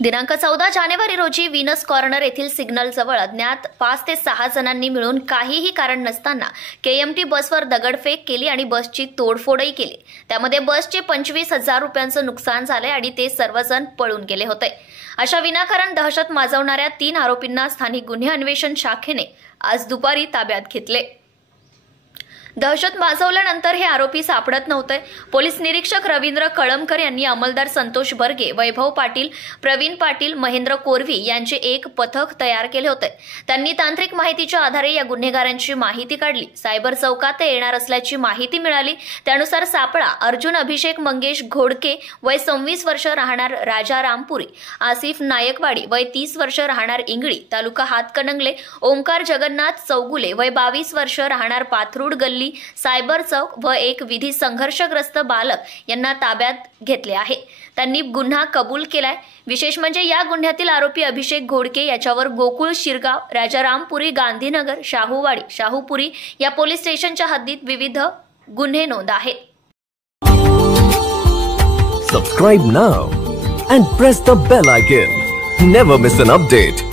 दिनांक 14 जानेवारी रोजी Venus corner येथील सिग्नल जवळ अज्ञात 5 ते 6 जणांनी मिळून काहीही कारण नसताना केएमटी बसवर दगडफेक केली आणि बसची तोडफोडही केली। त्यामध्ये बसचे 25,000 रुपयांचं नुकसान झाले आणि ते सर्वजण पळून गेले होते। अशा विनाकारण दहशत माजवणाऱ्या 3 आरोपींना स्थानिक गुन्हे अन्वेषण शाखेने आज दुपारी ताब्यात घेतले। दहशत माजवल्यानंतर हे आरोपी सापडत नव्हते। पोलीस निरीक्षक रवींद्र कळमकर यांनी अंमलदार संतोष बर्गे, वैभव पाटील, प्रवीण पाटील, महेंद्र कोरवी यांचे एक पथक तयार केले होते। त्यांनी तांत्रिक माहितीच्या आधारे या गुन्हेगारांची माहिती काढली। सायबर चौकात ते येणार असल्याची माहिती मिळाली। त्यानुसार सापळा अर्जुन अभिषेक मंगेश घोडके वय 26 वर्ष राहणार राजा रामपुरी, आसिफ नायकवाडी वय 30 वर्ष राहणार इंगळी तालुका हातकणंगले, ओमकार जगन्नाथ चौगुले वय 22 वर्ष राहणार पाथरूड गल्ली सायबर चौक व एक विधी संघर्षग्रस्त बालक यांना ताब्यात घेतले आहे। त्यांनी गुन्हा कबूल केलाय। विशेष म्हणजे या गुन्ह्यातील आरोपी अभिषेक घोडके याच्यावर गोकुळ शिरगाव, राजारामपुरी, गांधीनगर, शाहूवाडी, शाहूपुरी या पोलीस स्टेशनच्या हद्दीत विविध गुन्हे नोंद आहेत। Subscribe now and press the bell icon. Never miss an update.